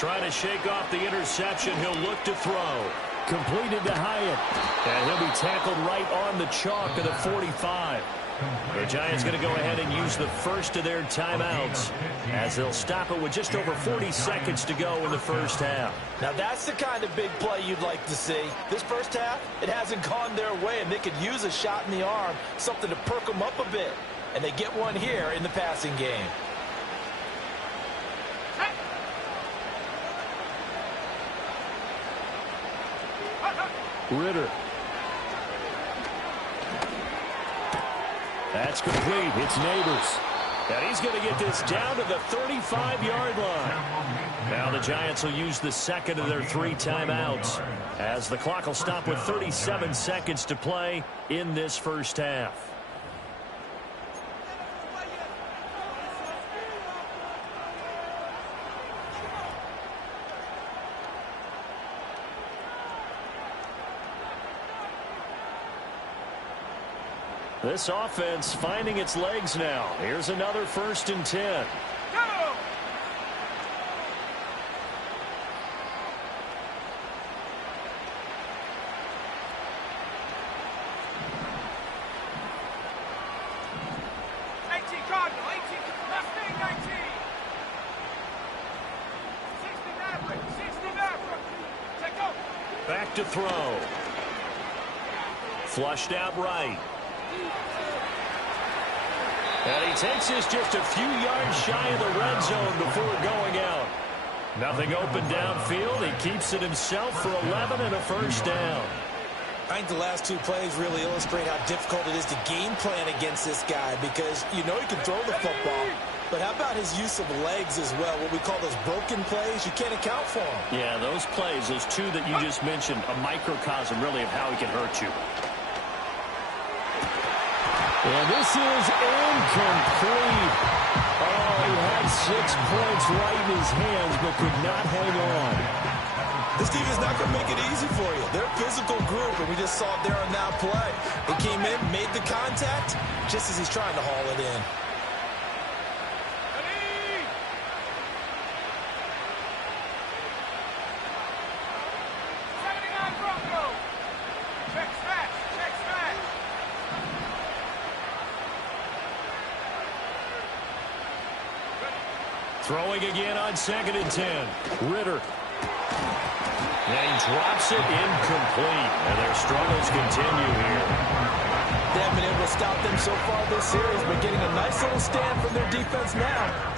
Trying to shake off the interception. He'll look to throw. Completed to Hyatt. And he'll be tackled right on the chalk of the 45. The Giants going to go ahead and use the first of their timeouts as they'll stop it with just over 40 seconds to go in the first half. Now that's the kind of big play you'd like to see. This first half, it hasn't gone their way, and they could use a shot in the arm, something to perk them up a bit. And they get one here in the passing game. Ritter. That's complete. It's Neighbors. And he's going to get this down to the 35-yard line. Now the Giants will use the second of their 3 timeouts as the clock will stop with 37 seconds to play in this first half. This offense finding its legs now. Here's another 1st and 10. Go! Cardinal, 18, left wing, 19. 60 Maverick, 60 Maverick. Take over. Back to throw. Flushed out right. And he takes this just a few yards shy of the red zone before going out. Nothing open downfield. He keeps it himself for 11 and a first down. I think the last 2 plays really illustrate how difficult it is to game plan against this guy because you know he can throw the football, but how about his use of legs as well, what we call those broken plays? You can't account for them. Yeah, those plays, those 2 that you just mentioned, a microcosm really of how he can hurt you. And this is incomplete. Oh, he had 6 points right in his hands, but could not hang on. This team is not going to make it easy for you. They're a physical group, and we just saw it there on that play. He came in, made the contact, just as he's trying to haul it in. Throwing again on 2nd and 10. Ritter. And he drops it incomplete. And their struggles continue here. They haven't been able to stop them so far this series, but getting a nice little stand from their defense now.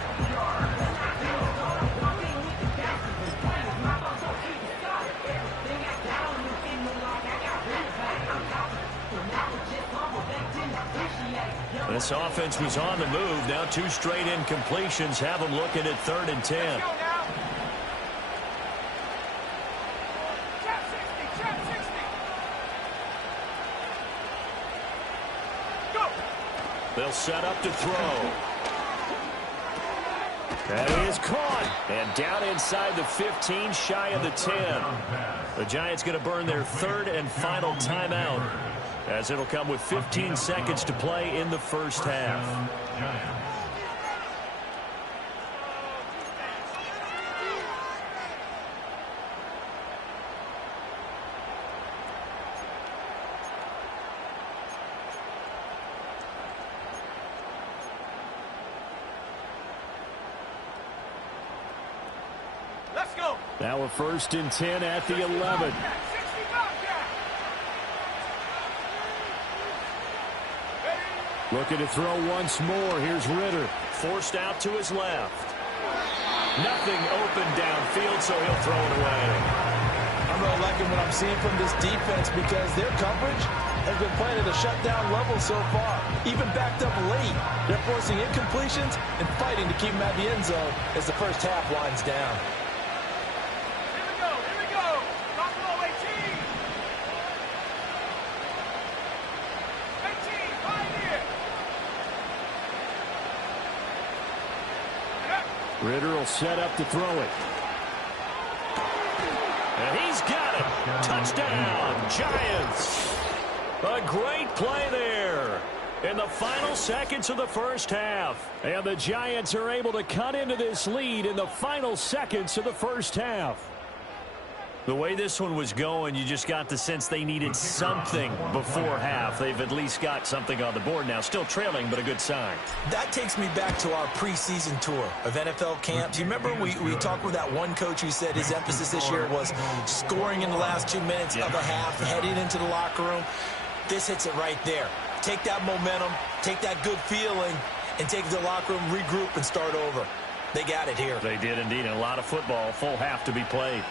This offense was on the move. Now 2 straight incompletions have them looking at 3rd and 10. They'll set up to throw. That is caught. And down inside the 15, shy of the 10. The Giants going to burn their 3rd and final timeout, as it'll come with 15 seconds to play in the first half. Let's go. Now a 1st and 10 at the 11. Looking to throw once more. Here's Ritter. Forced out to his left. Nothing open downfield, so he'll throw it away. I'm really liking what I'm seeing from this defense because their coverage has been playing at a shutdown level so far. Even backed up late, they're forcing incompletions and fighting to keep them at the end zone as the first half winds down. Here we go. Buffalo 18. 18, right here. Ritter will set up to throw it. And he's got it. Touchdown, Giants. A great play there. In the final seconds of the first half. And the Giants are able to cut into this lead in the final seconds of the first half. The way this one was going, you just got the sense they needed something before half. They've at least got something on the board now. Still trailing, but a good sign. That takes me back to our preseason tour of NFL camps. You remember we talked with that one coach who said his emphasis this year was scoring in the last 2 minutes of a half, heading into the locker room. This hits it right there. Take that momentum, take that good feeling, and take it to the locker room, regroup, and start over. They got it here. They did indeed. And a lot of football, full half to be played.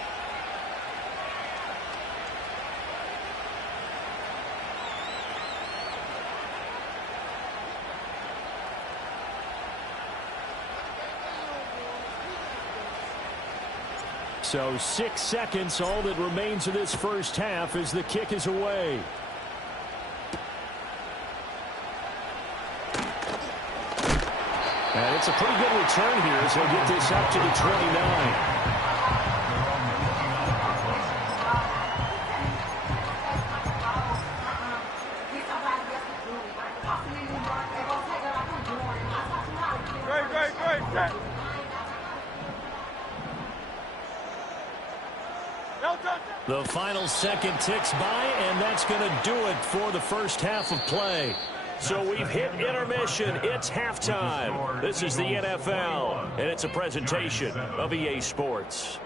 So 6 seconds, all that remains of this first half as the kick is away. And it's a pretty good return here as they'll get this up to the 29. Great. The final second ticks by, and that's going to do it for the first half of play. So we've hit intermission. It's halftime. This is the NFL, and it's a presentation of EA Sports.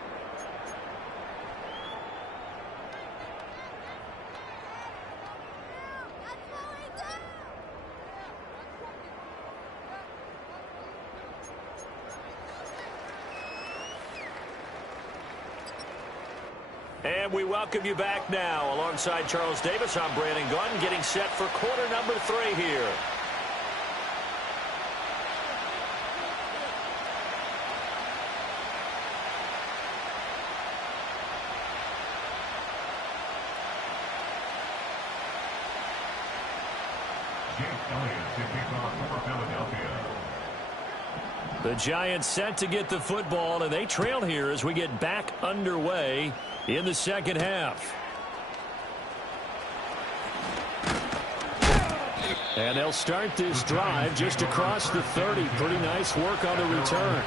And we welcome you back now. Alongside Charles Davis, I'm Brandon Gaudin, getting set for quarter number 3 here. The Giants set to get the football, and they trail here as we get back underway in the second half. And they'll start this drive just across the 30. Pretty nice work on the return.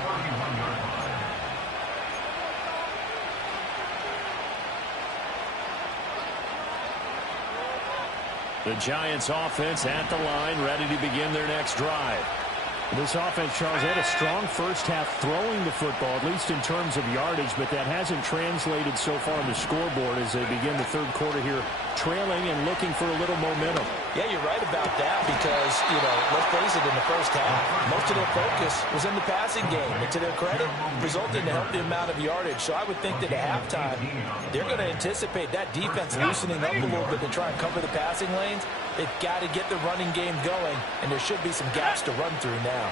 The Giants offense at the line, ready to begin their next drive. This offense, Charles, had a strong first half throwing the football, at least in terms of yardage, but that hasn't translated so far on the scoreboard as they begin the third quarter here, trailing and looking for a little momentum. Yeah, you're right about that because, let's face it, in the first half, most of their focus was in the passing game. And to their credit, resulted in a healthy amount of yardage. So I would think that at halftime, they're going to anticipate that defense loosening up a little bit to try and cover the passing lanes. They've got to get the running game going, and there should be some gaps to run through now.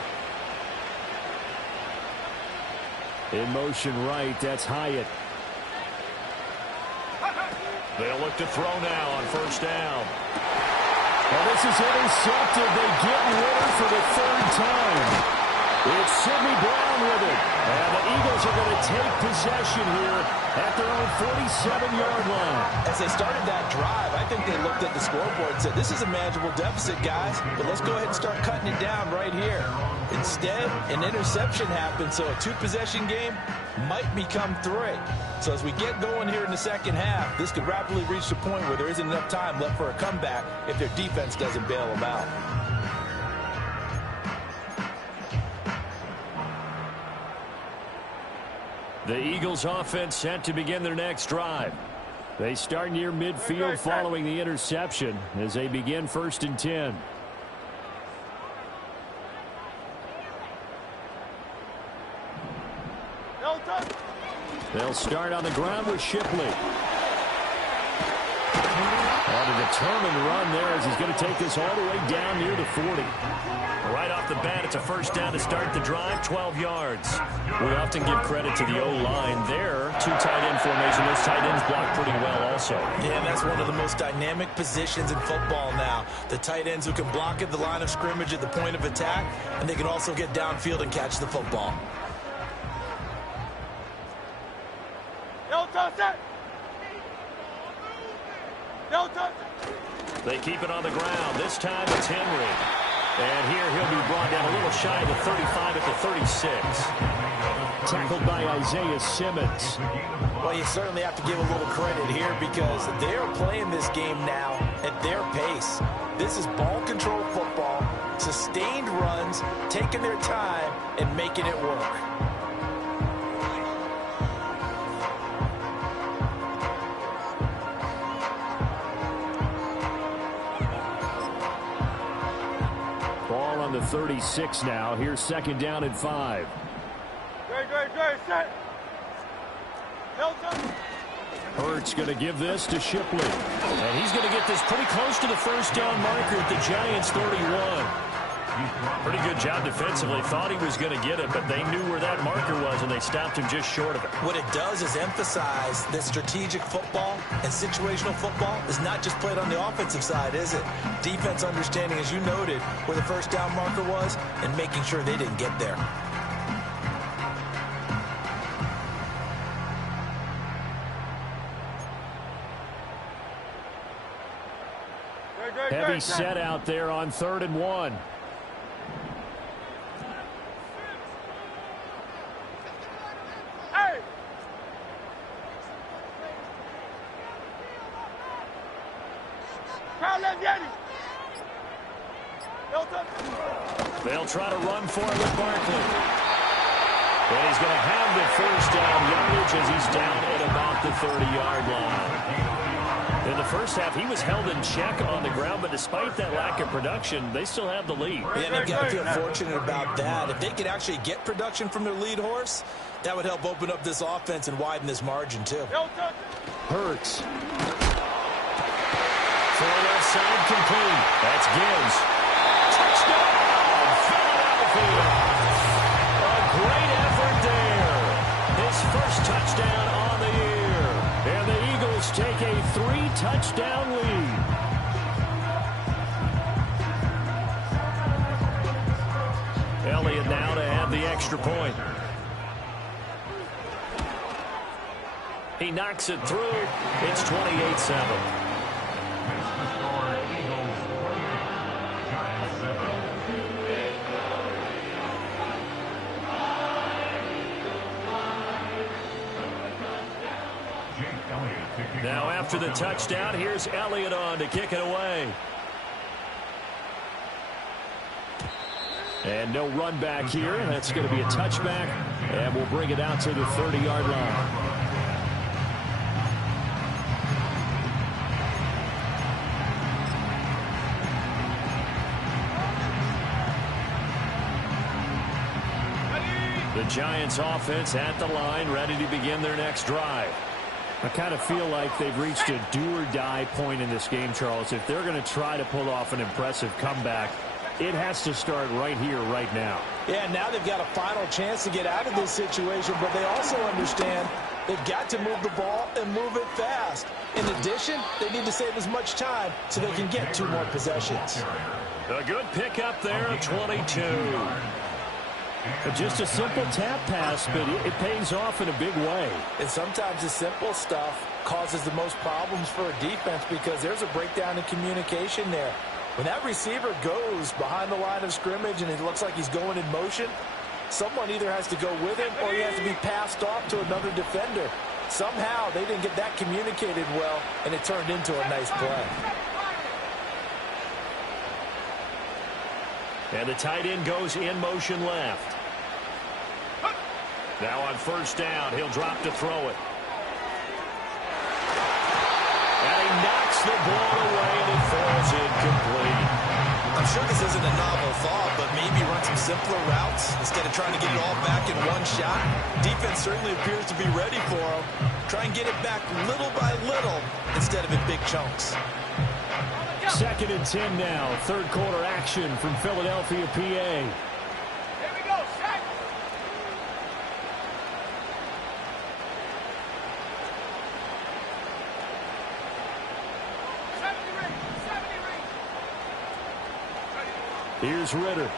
In motion right, that's Hyatt. They'll look to throw now on first down. Well, this is intercepted. They get Ritter for the third time. It's Sidney Brown with it. And the Eagles are going to take possession here at their own 47-yard line. As they started that drive, I think they looked at the scoreboard and said, this is a manageable deficit, guys, but let's go ahead and start cutting it down right here. Instead, an interception happened, so a 2-possession game might become 3. So as we get going here in the second half, this could rapidly reach the point where there isn't enough time left for a comeback if their defense doesn't bail them out. The Eagles offense set to begin their next drive. They start near midfield following the interception as they begin 1st and 10. They'll start on the ground with Shipley. On a determined run there as he's going to take this all the way down near the 40. Right off the bat, it's a first down to start the drive, 12 yards. We often give credit to the O-line there. 2 tight end formation. Those tight ends block pretty well also. Yeah, and that's one of the most dynamic positions in football now. The tight ends who can block at the line of scrimmage at the point of attack, and they can also get downfield and catch the football. They keep it on the ground. This time it's Henry. And here he'll be brought down a little shy of the 35 at the 36. Tackled by Isaiah Simmons. Well, you certainly have to give a little credit here because they are playing this game now at their pace. This is ball control football, sustained runs, taking their time and making it work. Ball on the 36 now. Here's second down and 5. Great, set. Hilton. Hurts going to give this to Shipley. And he's going to get this pretty close to the first down marker at the Giants' 31. Pretty good job defensively. Thought he was going to get it, but they knew where that marker was, and they stopped him just short of it. What it does is emphasize that strategic football and situational football is not just played on the offensive side, is it? Defense understanding, as you noted, where the first down marker was and making sure they didn't get there. Heavy set out there on 3rd and 1. Hey! Crowd left Yeti! Hilton! They'll try to run for it with Barkley. And he's going to have the first down yardage as he's down at about the 30-yard line. In the first half, he was held in check on the ground, but despite that lack of production, they still have the lead. Yeah, they've got to feel fortunate about that. If they could actually get production from their lead horse, that would help open up this offense and widen this margin, too. Hurts. Throw left side complete. That's Gibbs. Touchdown, Philadelphia. A great effort there. His first touchdown on the year. And the Eagles take a 3-touchdown lead. Elliott now to have the extra point. He knocks it through. It's 28-7. Now after the touchdown, here's Elliott on to kick it away. And no run back here. That's going to be a touchback. And we'll bring it out to the 30-yard line. The Giants offense at the line, ready to begin their next drive. I kind of feel like they've reached a do-or-die point in this game, Charles. If they're going to try to pull off an impressive comeback, it has to start right here, right now. Yeah, now they've got a final chance to get out of this situation, but they also understand they've got to move the ball and move it fast. In addition, they need to save as much time so they can get 2 more possessions. A good pickup there, 22. Just a simple tap pass, but it pays off in a big way. And sometimes the simple stuff causes the most problems for a defense because there's a breakdown in communication there. When that receiver goes behind the line of scrimmage and it looks like he's going in motion, someone either has to go with him or he has to be passed off to another defender. Somehow they didn't get that communicated well, and it turned into a nice play. And the tight end goes in motion left. Now on first down, he'll drop to throw it. And he knocks the ball away, and it falls incomplete. I'm sure this isn't a novel thought, but maybe run some simpler routes instead of trying to get it all back in one shot. Defense certainly appears to be ready for him. Try and get it back little by little instead of in big chunks. 2nd and 10 now. 3rd quarter action from Philadelphia, PA. Here we go, Shaq. Here's Ritter.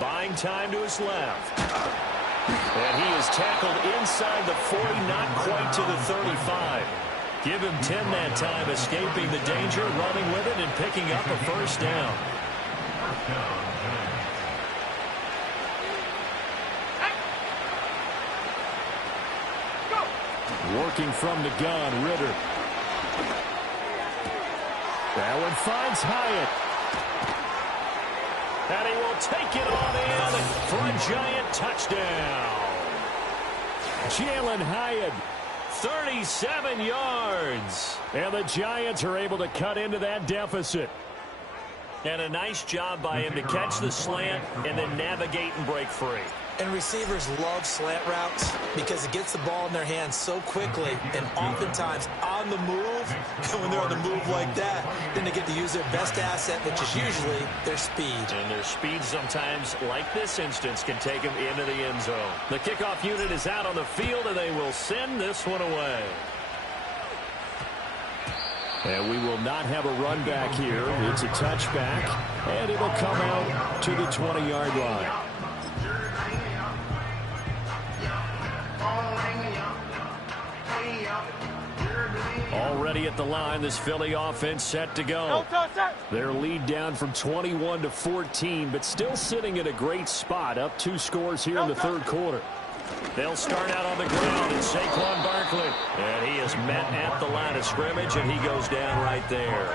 Buying time to his left. And he is tackled inside the 40, not quite to the 35. Give him 10 that time, escaping the danger, running with it, and picking up a first down. Working from the gun, Ritter. That one finds Hyatt. And he will take it on in for a Giant touchdown. Jalen Hyatt, 37 yards. And the Giants are able to cut into that deficit. And a nice job by him to catch the slant and then navigate and break free. And receivers love slant routes because it gets the ball in their hands so quickly and oftentimes on the move. And when they're on the move like that, then they get to use their best asset, which is usually their speed. And their speed sometimes, like this instance, can take them into the end zone. The kickoff unit is out on the field, and they will send this one away. And we will not have a run back here. It's a touchback, and it'll come out to the 20-yard line. Already at the line, this Philly offense set to go. Their lead down from 21 to 14, but still sitting at a great spot, up 2 scores here in the third quarter. They'll start out on the ground, and Saquon Barkley. And he is met at the line of scrimmage, and he goes down right there.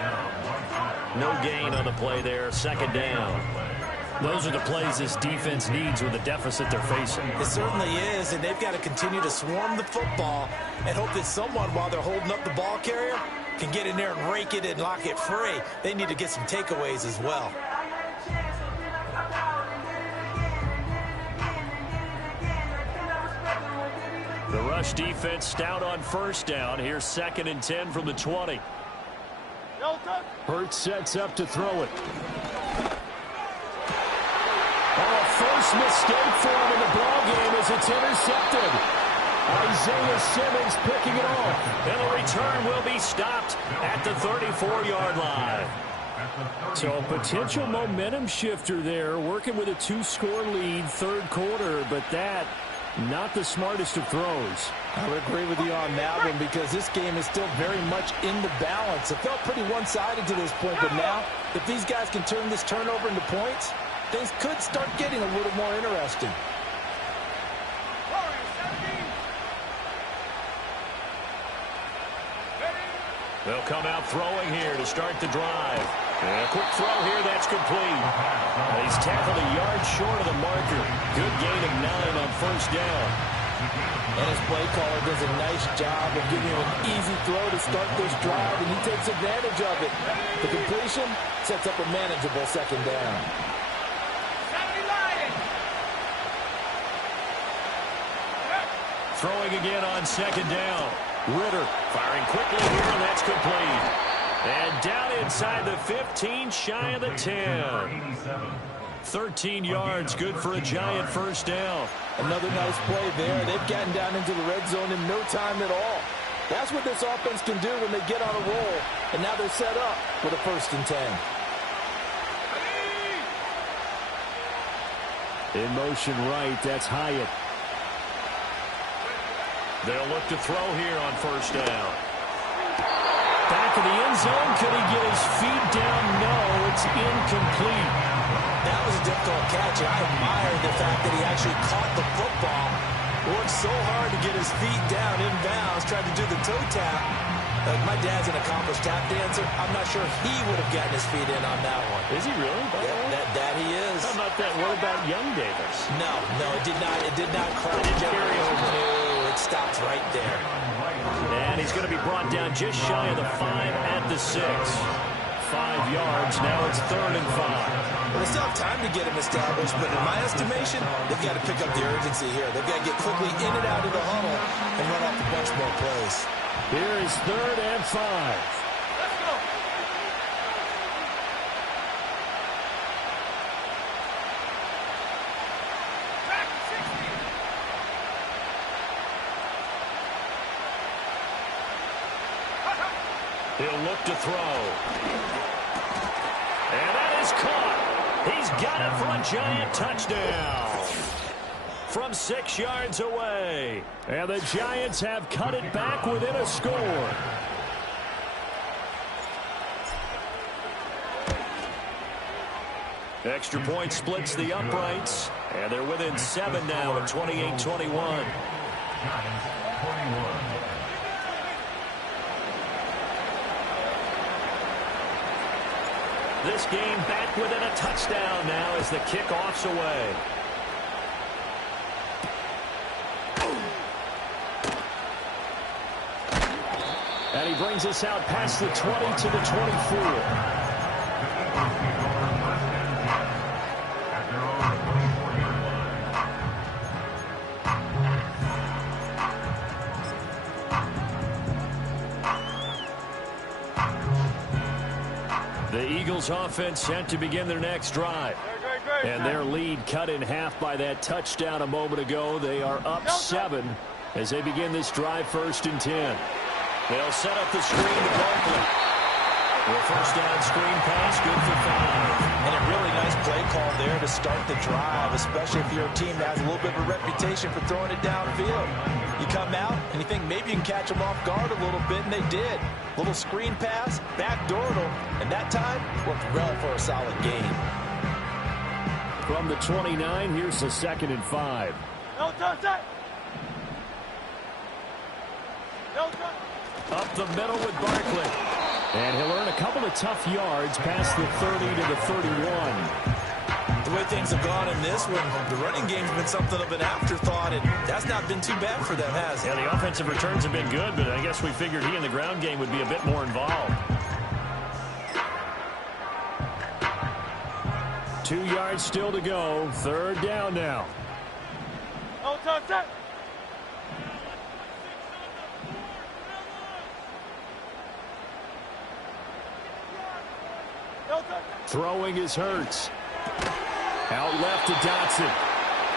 No gain on the play there, second down. Those are the plays this defense needs with the deficit they're facing. It certainly is, and they've got to continue to swarm the football and hope that someone, while they're holding up the ball carrier, can get in there and rake it and lock it free. They need to get some takeaways as well. The rush defense stout on first down. Here's 2nd and 10 from the 20. Hurts sets up to throw it. Oh, first mistake for him in the ballgame as it's intercepted. Isaiah Simmons picking it off. And the return will be stopped at the 34-yard line. So potential momentum shifter there, working with a 2-score lead, third quarter, but that not the smartest of throws. I would agree with you on that one because this game is still very much in the balance. It felt pretty one-sided to this point, but now if these guys can turn this turnover into points, things could start getting a little more interesting. They'll come out throwing here to start the drive. And a quick throw here, that's complete. And he's tackled a yard short of the marker. Good gain of 9 on first down. And his play caller does a nice job of giving him an easy throw to start this drive, and he takes advantage of it. The completion sets up a manageable second down. Throwing again on second down. Ritter firing quickly here, and that's complete. And down inside the 15, shy of the 10. 13 yards, good for a Giant first down. Another nice play there. They've gotten down into the red zone in no time at all. That's what this offense can do when they get on a roll. And now they're set up with a 1st and 10. In motion right, that's Hyatt. They'll look to throw here on first down. Back of the end zone. Could he get his feet down? No, it's incomplete. That was a difficult catch, and I admire the fact that he actually caught the football. Worked so hard to get his feet down inbounds, tried to do the toe tap. My dad's an accomplished tap dancer. I'm not sure he would have gotten his feet in on that one. Is he really? Yeah, that he is. How about that? What about Young Davis? No, it did not. It did not carry over. No, it stops right there. And he's going to be brought down just shy of the 5 at the 6. 5 yards. Now it's 3rd and 5. Well, they still have time to get him established, but in my estimation, they've got to pick up the urgency here. They've got to get quickly in and out of the huddle and run off a bunch more plays. Here is 3rd and 5. Let's go. Back 60. He'll look to throw. And that is caught. He's got it for a Giant touchdown. From 6 yards away. And the Giants have cut it back within a score. Extra point splits the uprights, and they're within 7 now at 28-21. This game back within a touchdown now as the kickoff's away. And he brings us out past the 20 to the 24. The Eagles offense set to begin their next drive. And their lead cut in half by that touchdown a moment ago. They are up 7 as they begin this drive, 1st and 10. They'll set up the screen to Barkley. The first down screen pass, good for 5. And a really nice play call there to start the drive, especially if you're a team that has a little bit of a reputation for throwing it downfield. You come out and you think maybe you can catch them off guard a little bit, and they did. Little screen pass, backdoored them, and that time worked well for a solid gain. From the 29, here's the 2nd and 5. No touchdown. No touchdown. Up the middle with Barkley. And he'll earn a couple of tough yards past the 30 to the 31. The way things have gone in this one, the running game's been something of an afterthought, and that's not been too bad for them, has it? Yeah, the offensive returns have been good, but I guess we figured he in the ground game would be a bit more involved. 2 yards still to go. 3rd down now. No touchdown. Throwing is Hurts. Out left to Dotson.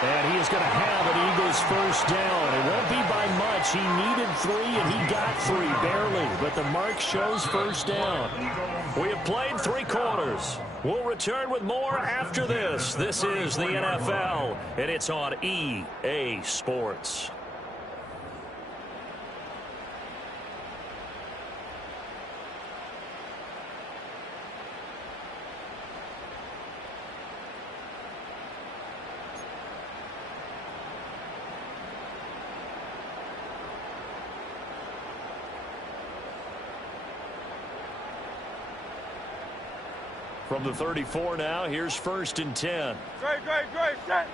And he is going to have an Eagles first down. It won't be by much. He needed 3, and he got 3, barely. But the mark shows first down. We have played 3 quarters. We'll return with more after this. This is the NFL, and it's on EA Sports. From the 34 now, here's 1st and 10. Great, set.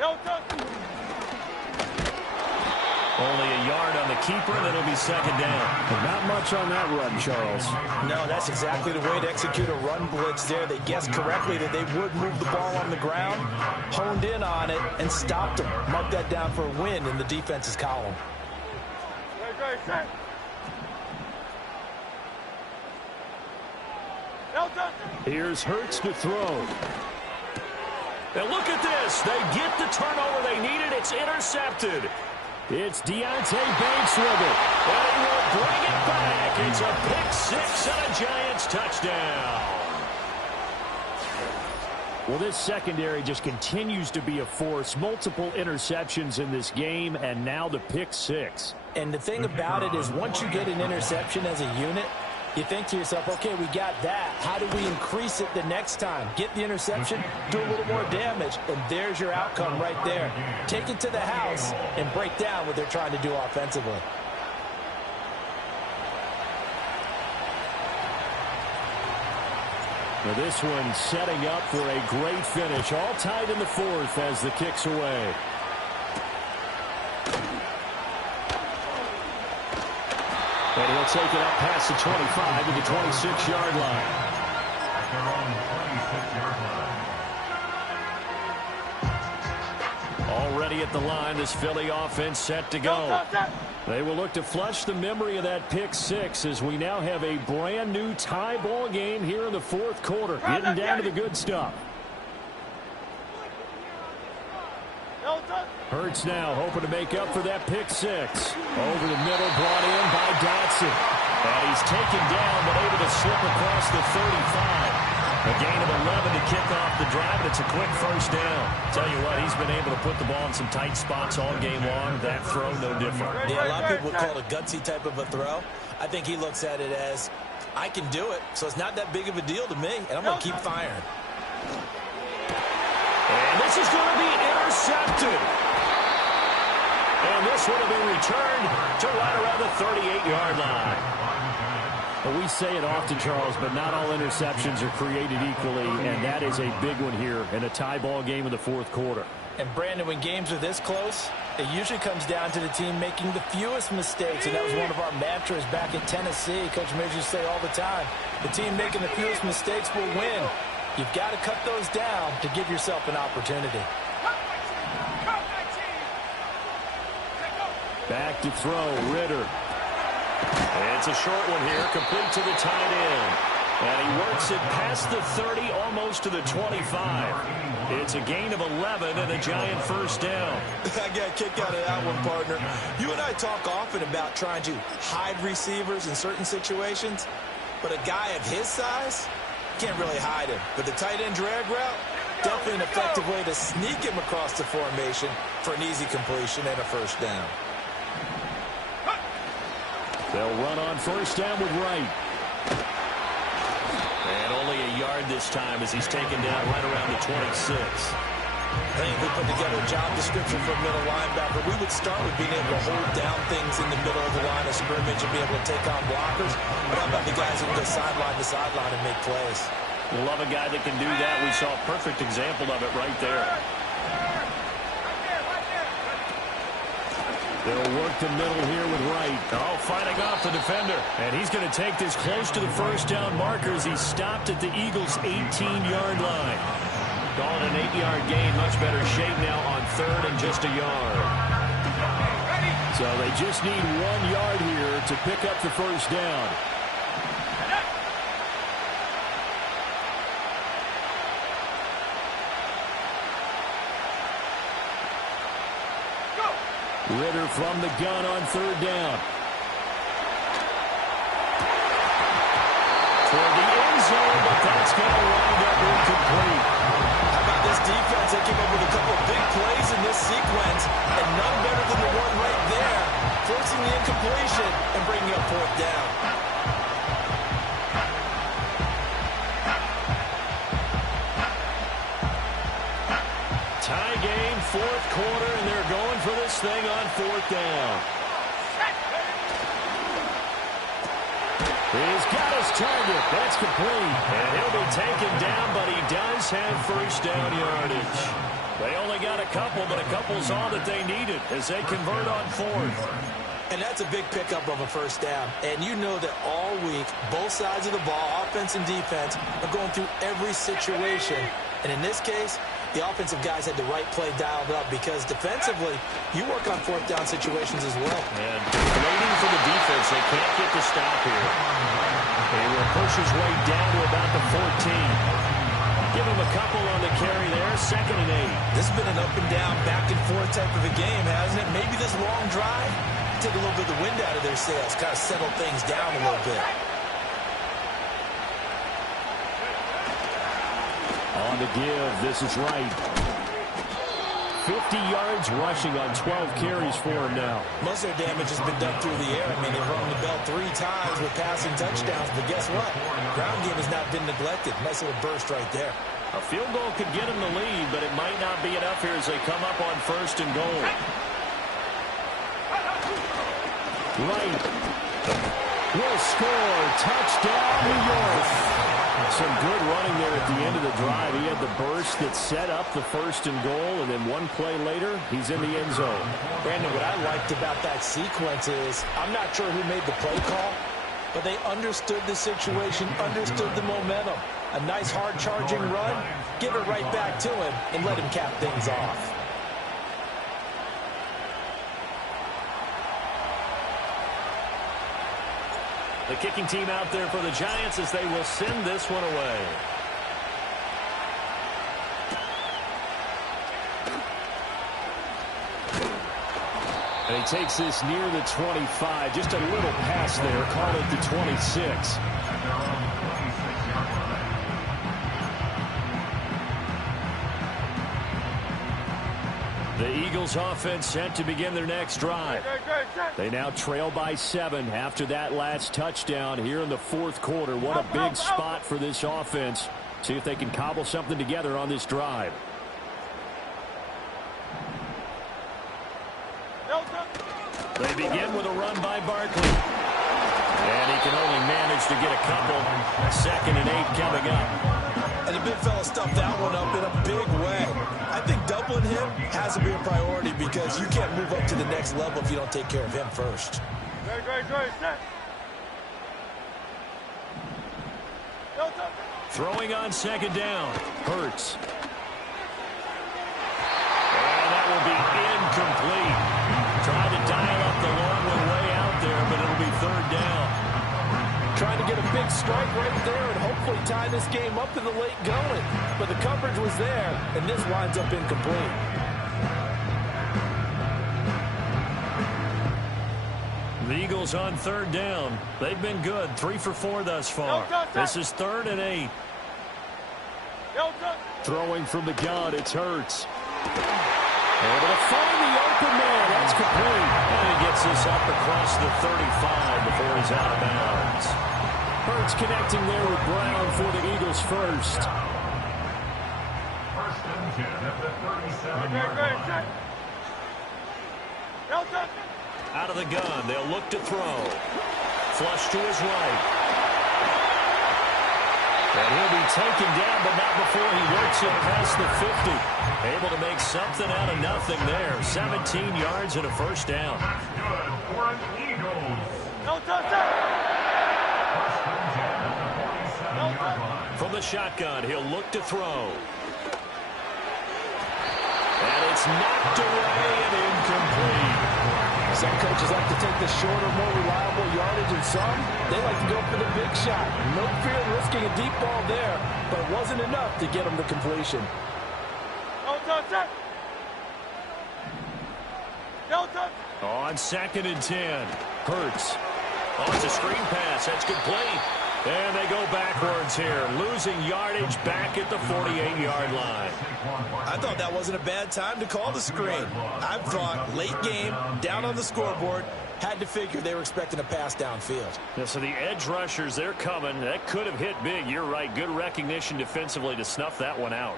No touchdown. Only a yard on the keeper, and it'll be 2nd down. Not much on that run, Charles. No, that's exactly the way to execute a run blitz there. They guessed correctly that they would move the ball on the ground, honed in on it, and stopped them. Mark that down for a win in the defense's column. Great, set. Here's Hurts to throw. And look at this. They get the turnover they needed. It's intercepted. It's Deontay Banks with it. And he will bring it back. It's a pick-6 and a Giants touchdown. Well, this secondary just continues to be a force. Multiple interceptions in this game, and now the pick-6. And the thing about it is once you get an interception as a unit, you think to yourself, okay, we got that. How do we increase it the next time? Get the interception, do a little more damage, and there's your outcome right there. Take it to the house and break down what they're trying to do offensively. Now this one setting up for a great finish. All tied in the 4th as the kick's away. And he'll take it up past the 25 to the 26-yard line. Already at the line, this Philly offense set to go. They will look to flush the memory of that pick-6 as we now have a brand-new tie ball game here in the 4th quarter. Getting down to the good stuff. Hurts now hoping to make up for that pick-6. Over the middle, brought in by Dotson. And he's taken down, but able to slip across the 35. A gain of 11 to kick off the drive, and it's a quick first down. Tell you what, he's been able to put the ball in some tight spots all game long. That throw, no different. Yeah, a lot of people would call it a gutsy type of a throw. I think he looks at it as I can do it, so it's not that big of a deal to me, and I'm going to keep firing. And this is going to be intercepted. And this one will be returned to right around the 38-yard line. Well, we say it often, Charles, but not all interceptions are created equally, and that is a big one here in a tie ball game in the fourth quarter. And, Brandon, when games are this close, it usually comes down to the team making the fewest mistakes, and that was one of our mantras back in Tennessee. Coach Midge used to say all the time, the team making the fewest mistakes will win. You've got to cut those down to give yourself an opportunity. Back to throw, Ritter. It's a short one here, complete to the tight end. And he works it past the 30, almost to the 25. It's a gain of 11 and a giant first down. I got a kick out of that one, partner. You and I talk often about trying to hide receivers in certain situations, but a guy of his size can't really hide him. But the tight end drag route, definitely an effective way to sneak him across the formation for an easy completion and a first down. They'll run on first down with Wright. And only a yard this time as he's taken down right around the 26. I think if we put together a job description for a middle linebacker, we would start with being able to hold down things in the middle of the line of scrimmage and be able to take on blockers. But how about the guys who can go sideline to sideline and make plays? We love a guy that can do that. We saw a perfect example of it right there. They'll work the middle here with Wright. Oh, fighting off the defender. And he's going to take this close to the first down marker as he stopped at the Eagles' 18-yard line. Call it an 8-yard gain. Much better shape now on third and just a yard. So they just need 1 yard here to pick up the first down. Ritter from the gun on third down. Toward the end zone, but that's going to wind up incomplete. How about this defense? They came up with a couple of big plays in this sequence, and none better than the one right there, forcing the incompletion and bringing up fourth down. Tie game, fourth quarter, and they're going for this thing on fourth down. He's got his target. That's complete. And he'll be taken down, but he does have first down yardage. They only got a couple, but a couple's all that they needed as they convert on fourth. And that's a big pickup of a first down. And you know that all week, both sides of the ball, offense and defense, are going through every situation. And in this case, the offensive guys had the right play dialed up because defensively, you work on fourth down situations as well. And waiting for the defense, they can't get the stop here. They will push his way down to about the 14. Give him a couple on the carry there, 2nd and 8. This has been an up and down, back and forth type of a game, hasn't it? Maybe this long drive, take a little bit of the wind out of their sails, kind of settle things down a little bit. On the give, this is Wright. 50 yards rushing on 12 carries for him now. Most of their damage has been done through the air. I mean, they've rung the bell 3 times with passing touchdowns, but guess what? Ground game has not been neglected. Nice little burst right there. A field goal could get him the lead, but it might not be enough here as they come up on first and goal. Wright will score. Touchdown, New York. Some good running there at the end of the drive. He had the burst that set up the first and goal, and then one play later, he's in the end zone. Brandon, what I liked about that sequence is, I'm not sure who made the play call, but they understood the situation, understood the momentum. A nice hard-charging run, give it right back to him, and let him cap things off. The kicking team out there for the Giants as they will send this one away. And he takes this near the 25. Just a little pass there. Call it the 26. The Eagles offense set to begin their next drive. They now trail by 7 after that last touchdown here in the fourth quarter. What a big spot for this offense. See if they can cobble something together on this drive. They begin with a run by Barkley. And he can only manage to get a couple. 2nd and 8 coming up. And the big fella stuffed that one up in a big way. I think doubling him has to be a priority because you can't move up to the next level if you don't take care of him first. Throwing on 2nd down. Hurts. And that will be incomplete. Tried to dial up the long one way out there, but it'll be 3rd down. Trying to get a big strike right there and hopefully tie this game up in the late going. But the coverage was there, and this winds up incomplete. The Eagles on 3rd down. They've been good. 3 for 4 thus far. This is 3rd and 8. Throwing from the gun, it's Hurts. Able to find the open man. That's complete. And he gets this up across the 35 before he's out of bounds. Hurts connecting there with Brown for the Eagles first. Out of the gun. They'll look to throw. Flush to his right. And he'll be taken down, but not before he works it past the 50. Able to make something out of nothing there. 17 yards and a 1st down. From the shotgun, he'll look to throw. And it's knocked away and incomplete. Some coaches like to take the shorter, more reliable yardage, and some, they like to go for the big shot. No fear of risking a deep ball there, but it wasn't enough to get them to completion. On 2nd and 10, Hurts. Oh, it's a screen pass. That's complete. And they go backwards here, losing yardage back at the 48-yard line. I thought that wasn't a bad time to call the screen. I thought late game, down on the scoreboard, had to figure they were expecting a pass downfield. Yeah, so the edge rushers, they're coming. That could have hit big. You're right. Good recognition defensively to snuff that one out.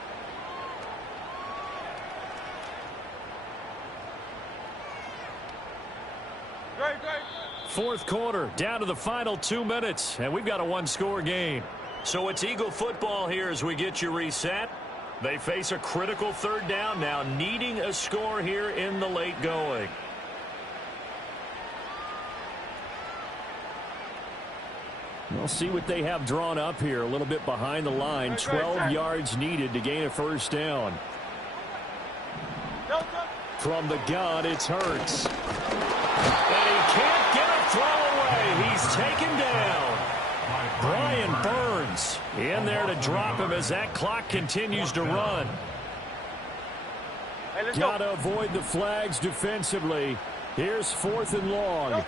Fourth quarter, down to the final 2 minutes, and we've got a one-score game. So it's Eagle football here as we get you reset. They face a critical 3rd down now, needing a score here in the late going. We'll see what they have drawn up here. A little bit behind the line. 12 yards needed to gain a 1st down. From the gun, it's Hurts. And he can't get a throw away. He's taken down. Brian Burns in there to drop him as that clock continues to run. Got to avoid the flags defensively. Here's 4th and long.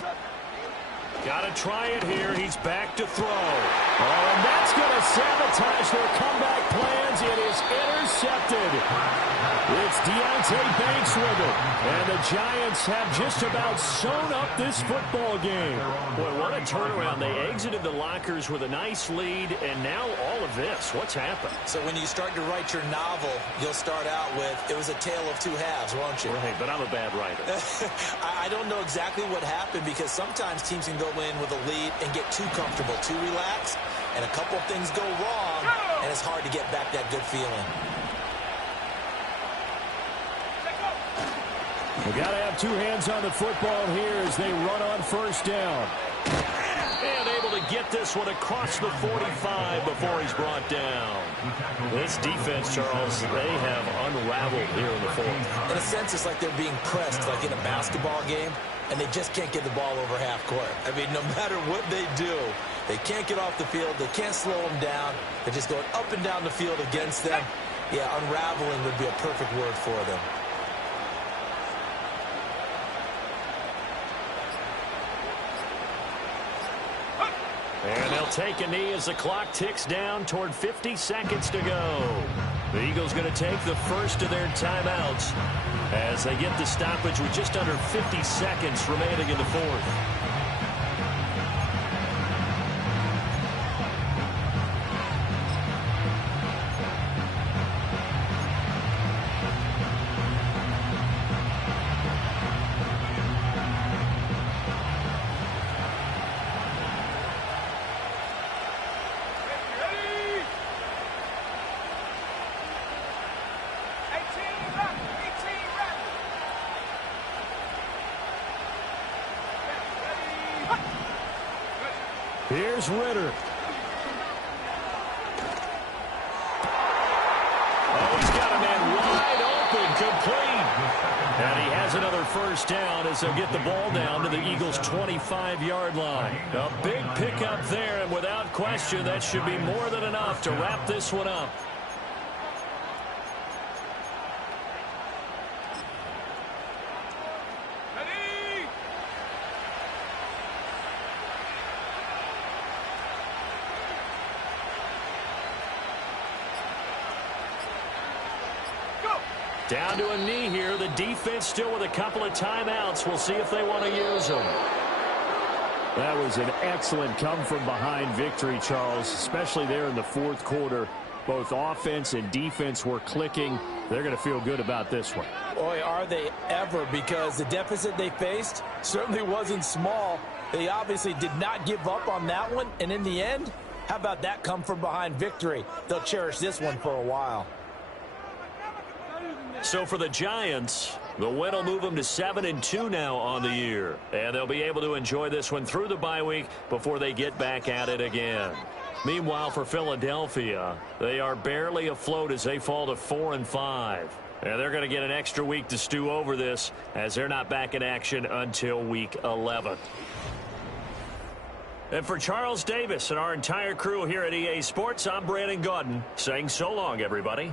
Got to try it here. He's back to throw. Oh, and that's going to sabotage their comeback plans. It is intercepted. It's Deontay Banks with it. And the Giants have just about sewn up this football game. Boy, what a turnaround. They exited the lockers with a nice lead, and now all of this. What's happened? So when you start to write your novel, you'll start out with, it was a tale of 2 halves, won't you? Right, but I'm a bad writer. I don't know exactly what happened because sometimes teams can go in with a lead and get too comfortable, too relaxed, and a couple of things go wrong, and it's hard to get back that good feeling. We got to have 2 hands on the football here as they run on 1st down. And able to get this one across the 45 before he's brought down. This defense, Charles, they have unraveled here in the 4th. In a sense, it's like they're being pressed like in a basketball game, and they just can't get the ball over half court. I mean, no matter what they do, they can't get off the field. They can't slow them down. They're just going up and down the field against them. Yeah, unraveling would be a perfect word for them. And they'll take a knee as the clock ticks down toward 50 seconds to go. The Eagles going to take the first of their timeouts as they get the stoppage with just under 50 seconds remaining in the fourth. Here's Ritter. Oh, he's got a man wide open, complete. And he has another first down as they'll get the ball down to the Eagles' 25-yard line. A big pickup there, and without question, that should be more than enough to wrap this one up. Down to a knee here. The defense still with a couple of timeouts. We'll see if they want to use them. That was an excellent come-from-behind victory, Charles, especially there in the fourth quarter. Both offense and defense were clicking. They're going to feel good about this one. Boy, are they ever, because the deficit they faced certainly wasn't small. They obviously did not give up on that one, and in the end, how about that come-from-behind victory? They'll cherish this one for a while. So for the Giants, the win will move them to 7-2 now on the year. And they'll be able to enjoy this one through the bye week before they get back at it again. Meanwhile, for Philadelphia, they are barely afloat as they fall to 4-5. And they're going to get an extra week to stew over this as they're not back in action until week 11. And for Charles Davis and our entire crew here at EA Sports, I'm Brandon Gaudin saying so long, everybody.